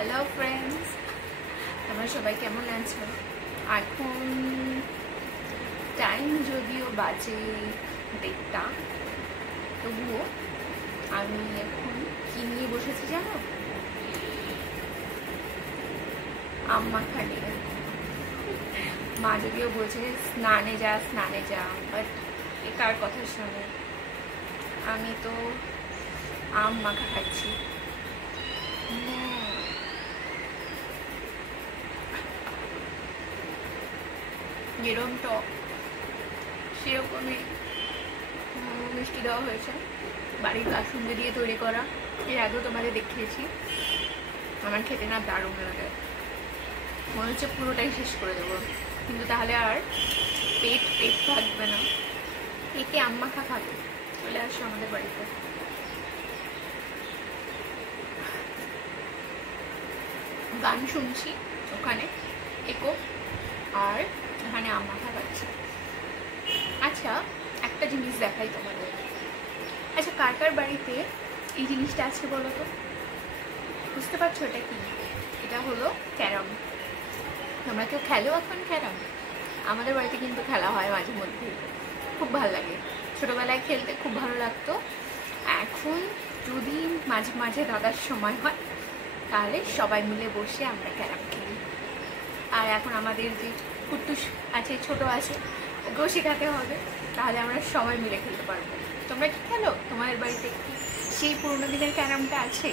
Hello friends, তোমরা সবাই কেমন আছো? এখন টাইম যদিও বাজে 1:30, তবুও আমি এখন কি নিয়ে বসেছি জানো? আম মাখা নিয়ে। মা যদিও বলছে স্নানে যা, বাট এ কার কথা শোনে? আমি তো আম মাখা খাচ্ছি। যেরকম টক সেরকমই মিষ্টি দেওয়া হয়েছে, বাড়ির কাসুন্দি দিয়ে তৈরি করা। এর আগেও তোমাদের দেখিয়েছি। আমার খেতে না দারুণ লাগে, মনে হচ্ছে পুরোটাই শেষ করে দেবো, কিন্তু তাহলে আর পেট থাকবে না। একে আম মাখা খাবে, চলে আসো আমাদের বাড়িতে। গান শুনছি ওখানে একো, আর এখানে আম মাখা খাচ্ছি। আচ্ছা, একটা জিনিস দেখাই তোমাদের। আচ্ছা, কার কার বাড়িতে এই জিনিসটা আছে বলো তো? বুঝতে পারছো এটা কি? এটা হলো ক্যারাম। তোমরা কেউ খেলো এখন ক্যারাম? আমাদের বাড়িতে কিন্তু খেলা হয় মাঝে মধ্যে, খুব ভালো লাগে। ছোটবেলায় খেলতে খুব ভালো লাগতো। এখন যদি মাঝে মাঝে দাদার সময় হয়, তাহলে সবাই মিলে বসে আমরা ক্যারাম খেলি। আর এখন আমাদের যে কুট্টুস আছে, ছোট আছে, ওকেও শেখাতে হবে, তাহলে আমরা সবাই মিলে খেলতে পারবো। তোমরা কি খেলো? তোমাদের বাড়িতে কি সেই পুরোনো দিনের ক্যারামটা আছে?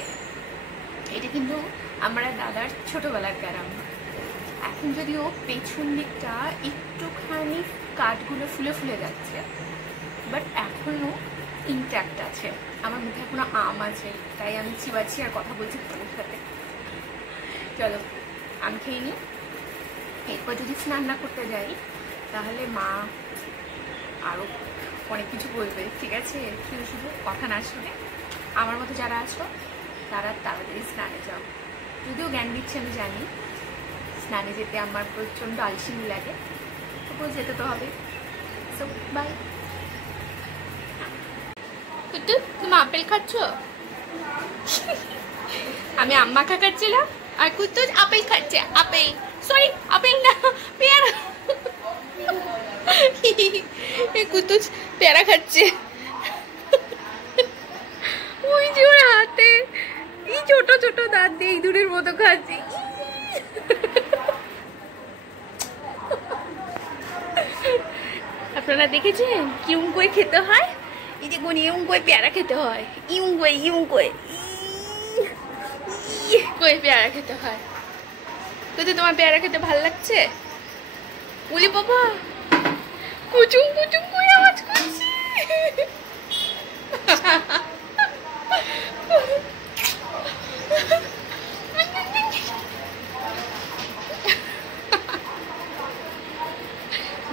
এটা কিন্তু আমরা দাদার ছোটবেলার ক্যারাম। এখন যদিও পেছন দিকটা একটুখানি কাঠগুলো ফুলে যাচ্ছে, বাট এখনো ইনট্যাক্ট আছে। আমার মুখে এখনো আম আছে, তাই আমি চিবাচ্ছি আর কথা বলছি তোমাদের সাথে। চলো আম খেয়ে নিই, এরপর যদি স্নান না করতে যাই তাহলে মা আরও অনেক কিছু বলবে। ঠিক আছে, শুধু কথা না শুনে আমার মতো যারা আছো তারা তাড়াতাড়ি স্নানে যাও। যদিও জ্ঞান দিচ্ছে আমি জানি, স্নানে যেতে আমার প্রচণ্ড আলসেমি লাগে, তবুও যেতে তো হবে। So by. কুট্টু, তুমি আপেল খাচ্ছ? আমি আম মাখা খাচ্ছিলাম আর কুট্টু আপেল খাচ্ছে। আপেল, সরি আপেল না, পেয়ারা। কুট্টু পেয়ারা খাচ্ছে। ওই যে ওর হাতে এই ছোট ছোট দাঁত দিয়ে ইঁদুরের মতো খাচ্ছে। আপনারা দেখেছেন কিরম করে খেতে হয়? এই যে কোন ইউং করে পেয়ারা খেতে হয়, ইউং করে পেয়ারা খেতে হয়। তো তোমার পেয়ারা খেতে ভালো লাগছে? বলি বাবা, কুচুম করে আওয়াজ করছি।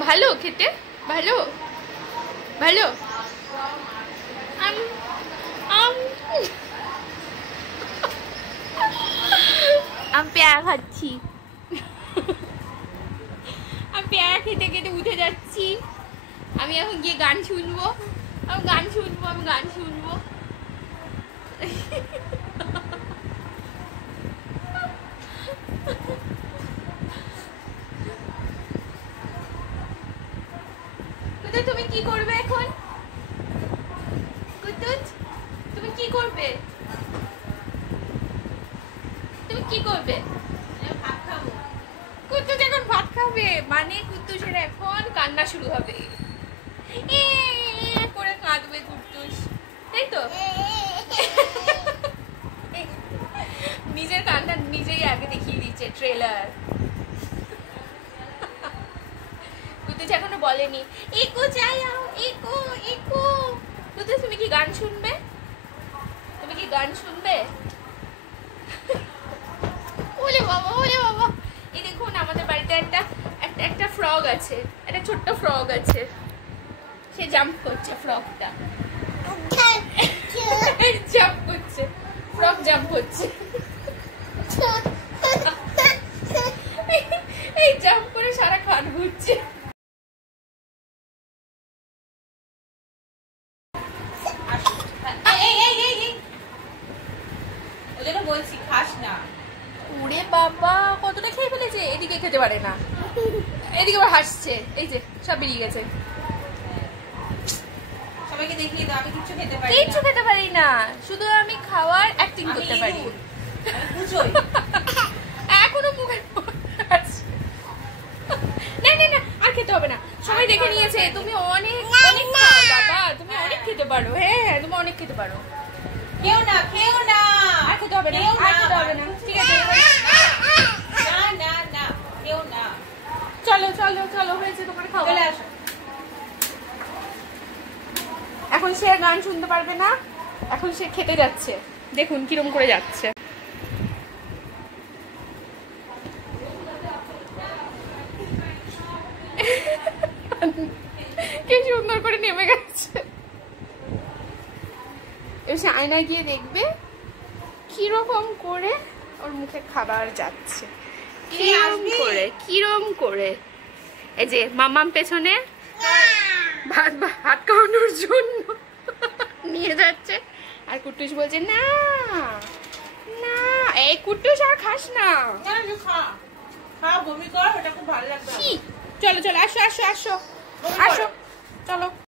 ভালো খেতে, ভালো ভালো। আমি পেয়ারা খাচ্ছি। আমি পেয়ারা খেতে খেতে উঠে যাচ্ছি। আমি এখন গিয়ে গান শুনবো। তুমি কি করবে এখন? কুতুত, তুমি কি করবে? ভাত খাবো। কুতুত এখন ভাত খাবে, মানে কুত্তুসের এখন কান্না শুরু হবে। করে কাঁদবে কুট্টুস, তাই তো? নিজের কান্না নিজেই আগে দেখিয়ে দিচ্ছে ট্রেলার। কুট্টুস এখনো বলেনি ইকো চাই, ইকো। কুট্টুস, তুমি কি গান শুনবে? ওলে বাবা, এই দেখুন আমাদের বাড়িতে একটা ফ্রগ আছে, একটা ছোট্ট ফ্রগ আছে। সে জাম্প করছে, ফ্রগটা ফ্রগ জাম্প করছে। এই জাম্প করে সারা খাট ঘুরছে। ওই জন্য বলছি খাস না। ওরে বাবা কতটা খেয়ে ফেলেছে, এদিকে খেতে পারে না, এদিকে আবার হাসছে, এই যে সব বেরিয়ে গেছে। সবাইকে দেখিয়ে দাও আমি কিচ্ছু খেতে পারি না। কিচ্ছু খেতে পারি না, শুধু আমি খাওয়ার অ্যাক্টিং করতে পারি। বুঝোই এখনো মুখে না না না, আর খেতে হবে না, সবাই দেখে নিয়েছে তুমি অনেক অনেক খাও বাবা, তুমি অনেক খেতে পারো। হ্যাঁ হ্যাঁ, তুমি অনেক খেতে পারো। খেও না, খেও না, আর খেতে হবে না, আর খেতে হবে না, ঠিক আছে। না না না, খেও না। চলো চলো চলো, হয়েছে তোমার খাওয়া। চলে আসো। এখন সে আর গান শুনতে পারবে না, এখন সে খেতে যাচ্ছে, দেখুন কিরম করে যাচ্ছে। কি সুন্দর করে নেমে গেছে। এসে আয়নায় গিয়ে দেখবে কিরকম করে ওর মুখে খাবার যাচ্ছে, কিরম করে। এই যে মামাম পেছনে ভাত খাওয়ানোর জন্য নিয়ে যাচ্ছে, আর কুট্টুস বলছে না না, এই কুট্টুস আর খাস না, খা খা, বমি কর, ওটা খুব ভালো লাগবে। চলো চলো, আসো আসো আসো আসো, চলো।